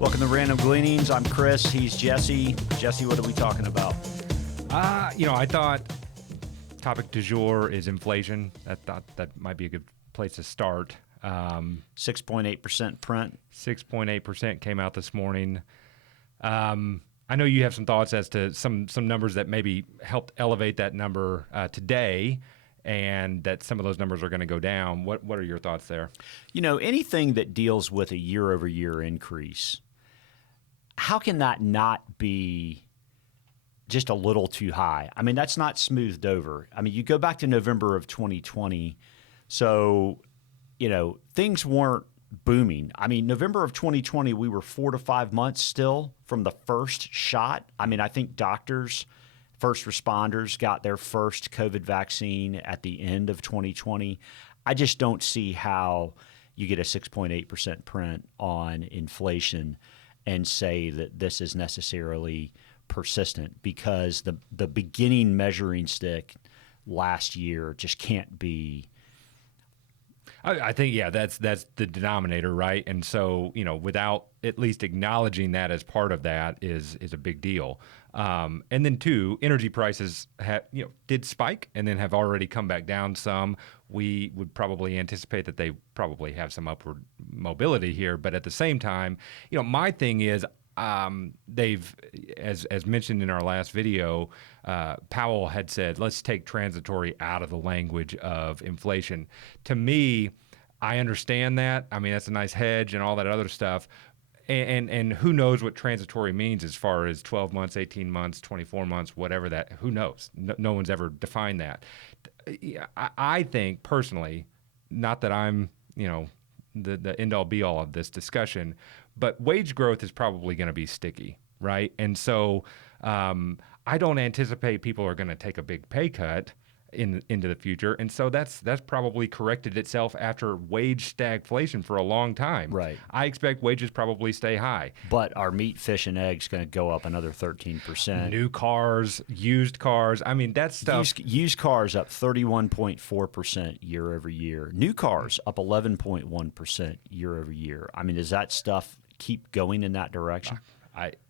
Welcome to Random Gleanings. I'm Chris. He's Jesse. Jesse, what are we talking about? I thought topic du jour is inflation. I thought that might be a good place to start. 6.8% print. 6.8% came out this morning. I know you have some thoughts as to some numbers that maybe helped elevate that number today, and that some of those numbers are going to go down. What are your thoughts there? You know, anything that deals with a year-over-year increase, how can that not be just a little too high? I mean, that's not smoothed over. I mean, you go back to November of 2020, so, things weren't booming. I mean, November of 2020, we were 4 to 5 months still from the first shot. I mean, I think doctors, first responders got their first COVID vaccine at the end of 2020. I just don't see how you get a 6.8% print on inflation and say that this is necessarily persistent, because the beginning measuring stick last year just can't be. I think, that's the denominator, right? And so, without at least acknowledging that as part of that is a big deal. And then two, energy prices did spike and then have already come back down some. We would probably anticipate that they probably have some upward mobility here, but at the same time, my thing is, they've, as mentioned in our last video, Powell had said, let's take transitory out of the language of inflation. To me, I understand that. I mean, that's a nice hedge and all that other stuff. And who knows what transitory means as far as 12 months, 18 months, 24 months, whatever that, who knows? No one's ever defined that. I think personally, not that I'm, the end-all be-all of this discussion, but wage growth is probably going to be sticky, right? And so I don't anticipate people are going to take a big pay cut into the future, and so that's probably corrected itself after wage stagflation for a long time. Right. I expect wages probably stay high. But our meat, fish, and eggs going to go up another 13%. New cars, used cars. I mean, that stuff. Used cars up 31.4% year over year. New cars up 11.1% year over year. I mean, does that stuff keep going in that direction?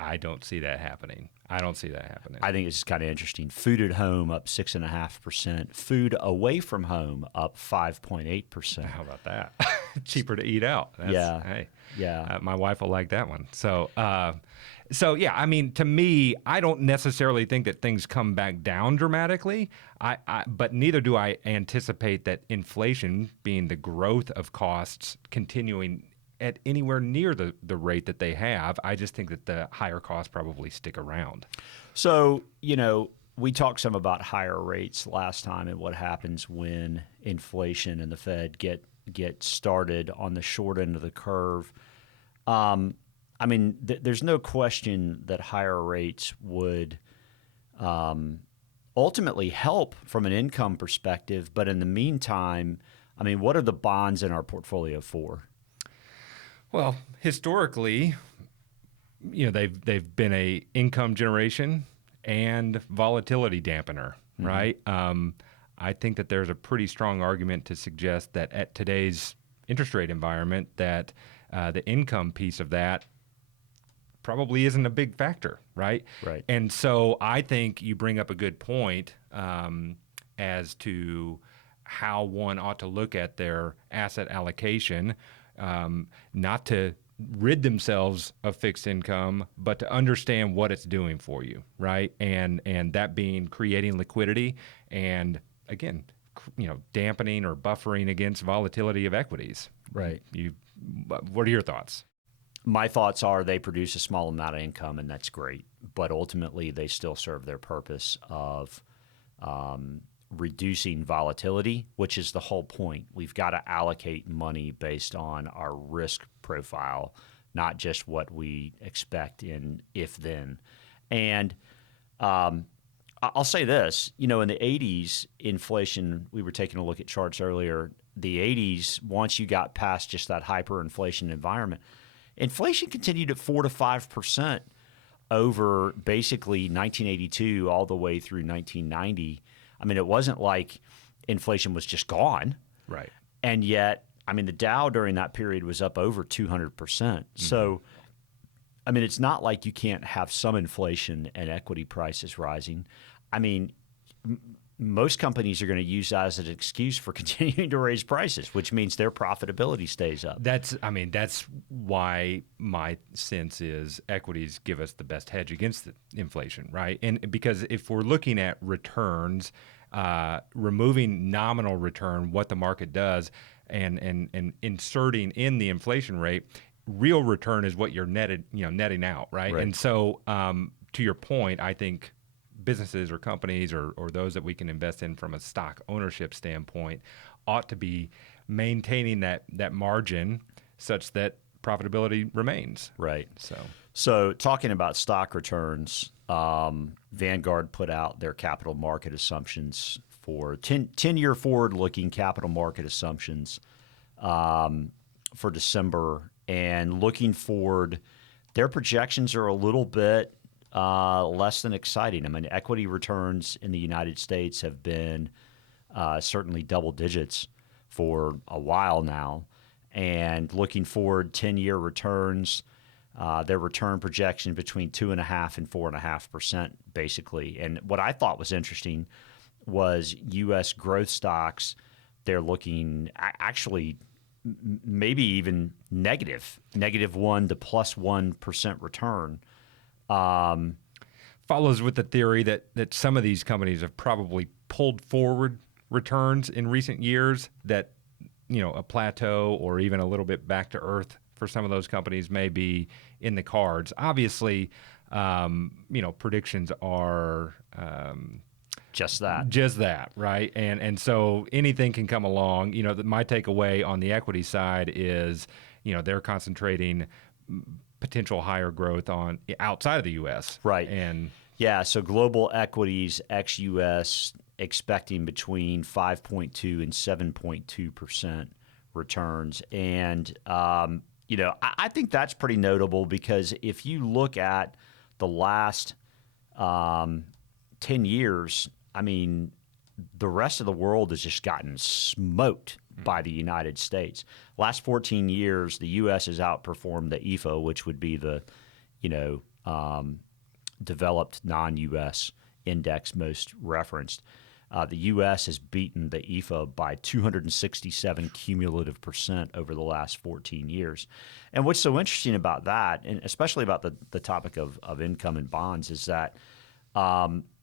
I don't see that happening. I don't see that happening. I think it's kind of interesting. Food at home up 6.5%. Food away from home up 5.8%. How about that? Cheaper to eat out. Yeah. Hey, yeah. My wife will like that one. So yeah. I mean, to me, I don't necessarily think that things come back down dramatically. But neither do I anticipate that inflation, being the growth of costs, continuing at anywhere near the rate that they have. I just think that the higher costs probably stick around. So, we talked some about higher rates last time and what happens when inflation and the Fed get started on the short end of the curve. I mean, there's no question that higher rates would ultimately help from an income perspective. But in the meantime, I mean, what are the bonds in our portfolio for? Well, historically, they've been a income generation and volatility dampener, right? I think that there's a pretty strong argument to suggest that at today's interest rate environment, that the income piece of that probably isn't a big factor, right? Right. And so I think you bring up a good point as to how one ought to look at their asset allocation. Not to rid themselves of fixed income, but to understand what it's doing for you, right? And that being creating liquidity and, again, dampening or buffering against volatility of equities. Right. What are your thoughts? My thoughts are they produce a small amount of income, and that's great. But ultimately, they still serve their purpose of reducing volatility, which is the whole point. We've got to allocate money based on our risk profile, not just what we expect in if-then. And I'll say this, in the 80s, inflation, we were taking a look at charts earlier, the 80s, once you got past just that hyperinflation environment, inflation continued at 4 to 5% over basically 1982 all the way through 1990. I mean, it wasn't like inflation was just gone. Right. And yet, I mean, the Dow during that period was up over 200%. Mm-hmm. So I mean, it's not like you can't have some inflation and equity prices rising. I mean, most companies are going to use that as an excuse for continuing to raise prices, which means their profitability stays up. That's why my sense is equities give us the best hedge against the inflation, right? And because if we're looking at returns, removing nominal return, what the market does, and inserting in the inflation rate, real return is what you're netting out, right? Right. And so, to your point, I think businesses or companies or those that we can invest in from a stock ownership standpoint ought to be maintaining that margin such that profitability remains. Right. So talking about stock returns, Vanguard put out their capital market assumptions for 10-year forward-looking capital market assumptions for December. And looking forward, their projections are a little bit less than exciting. I mean, equity returns in the United States have been certainly double digits for a while now. And looking forward, 10-year returns, their return projection between 2.5% and 4.5%, basically. And what I thought was interesting was U.S. growth stocks. They're looking actually maybe even -1 to +1% return. follows with the theory that some of these companies have probably pulled forward returns in recent years, that a plateau or even a little bit back to earth for some of those companies may be in the cards. Obviously, predictions are Just that. just that, right? And so anything can come along. My takeaway on the equity side is, they're concentrating potential higher growth on outside of the U.S. Right. And yeah, so global equities ex-U.S. expecting between 5.2 and 7.2% returns. And, I think that's pretty notable, because if you look at the last 10 years, I mean, the rest of the world has just gotten smoked by the United States. Last 14 years, the U.S. has outperformed the EFO, which would be the, developed non-U.S. index most referenced. The U.S. has beaten the EFO by 267 cumulative % over the last 14 years. And what's so interesting about that, and especially about the topic of income and bonds, is that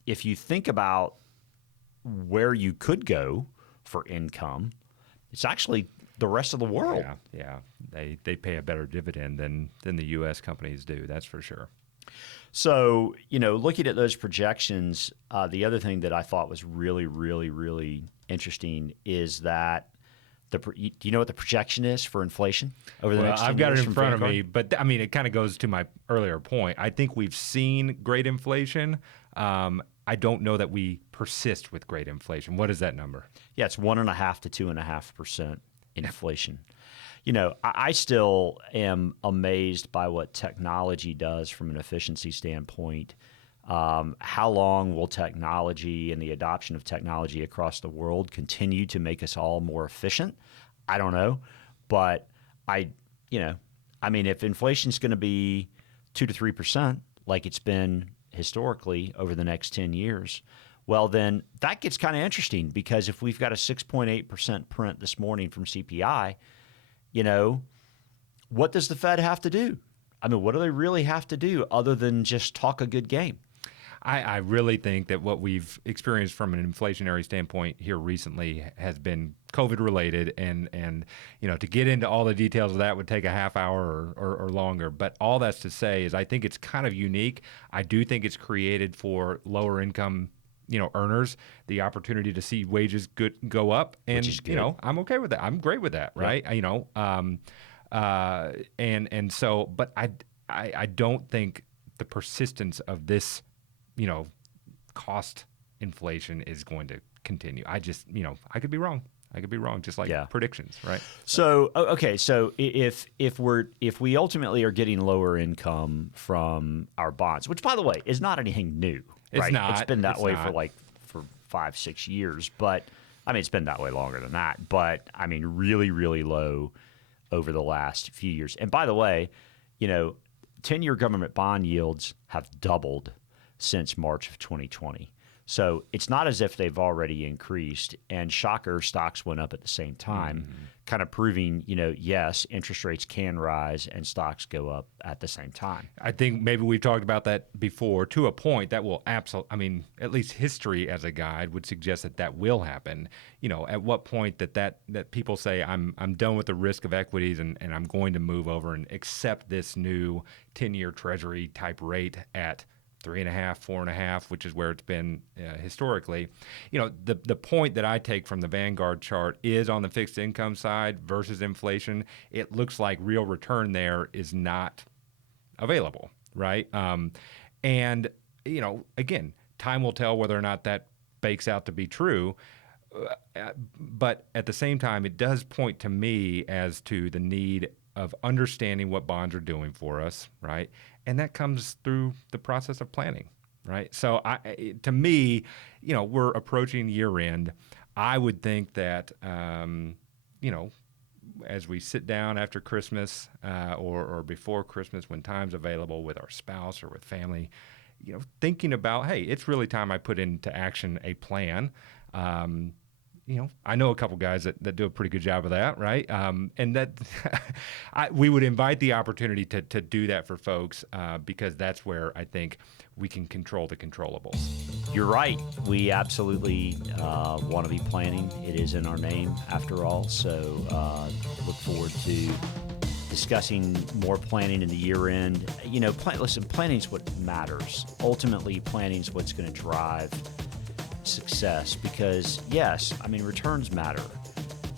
if you think about where you could go for income, it's actually the rest of the world. Yeah. They pay a better dividend than the U.S. companies do. That's for sure. So, looking at those projections, the other thing that I thought was really, really, really interesting is that do you know what the projection is for inflation over the next 10 I've got years it in from front of Vanguard? me, but it kind of goes to my earlier point. I think we've seen great inflation. I don't know that we persist with great inflation. What is that number? Yeah, it's 1.5 to 2.5% inflation. I still am amazed by what technology does from an efficiency standpoint. How long will technology and the adoption of technology across the world continue to make us all more efficient? I don't know, but if inflation's going to be 2 to 3%, like it's been historically over the next 10 years, well, then that gets kind of interesting, because if we've got a 6.8% print this morning from CPI, what does the Fed have to do? I mean, what do they really have to do other than just talk a good game? I really think that what we've experienced from an inflationary standpoint here recently has been COVID related, and to get into all the details of that would take a half hour or longer. But all that's to say is I think it's kind of unique. I do think it's created for lower income earners the opportunity to see wages go up, and Which is good. I'm okay with that. I'm great with that, right? And so, but I don't think the persistence of this cost inflation is going to continue. I just I could be wrong. Just like predictions, right? So okay, so if we ultimately are getting lower income from our bonds, which by the way is not anything new. It's right? not. It's been that It's way not. for 5-6 years, but it's been that way longer than that. But really, really low over the last few years. And by the way, 10-year government bond yields have doubled since March of 2020. So it's not as if they've already increased, and shocker, stocks went up at the same time, kind of proving, yes, interest rates can rise and stocks go up at the same time. I think maybe we've talked about that before to a point that will at least history as a guide would suggest that will happen. At what point that people say, I'm done with the risk of equities and I'm going to move over and accept this new 10-year treasury type rate at 3.5, 4.5, which is where it's been historically. The point that I take from the Vanguard chart is on the fixed income side versus inflation. It looks like real return there is not available, right? And again, time will tell whether or not that bakes out to be true. But at the same time, it does point to me as to the need of understanding what bonds are doing for us, right? And that comes through the process of planning, right? So to me, we're approaching year end. I would think that, as we sit down after Christmas or before Christmas when time's available with our spouse or with family, thinking about, hey, it's really time I put into action a plan. I know a couple guys that do a pretty good job of that, right? And that we would invite the opportunity to do that for folks because that's where I think we can control the controllables. You're right. We absolutely want to be planning. It is in our name, after all. So look forward to discussing more planning in the year end. Listen, planning is what matters. Ultimately, planning is what's going to drive success because, yes, returns matter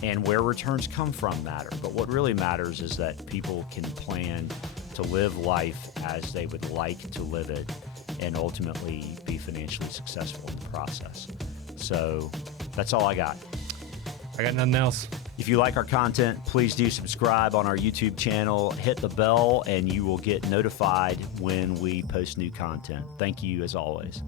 and where returns come from matter. But what really matters is that people can plan to live life as they would like to live it and ultimately be financially successful in the process. So that's all I got. I got nothing else. If you like our content, please do subscribe on our YouTube channel, hit the bell, and you will get notified when we post new content. Thank you as always.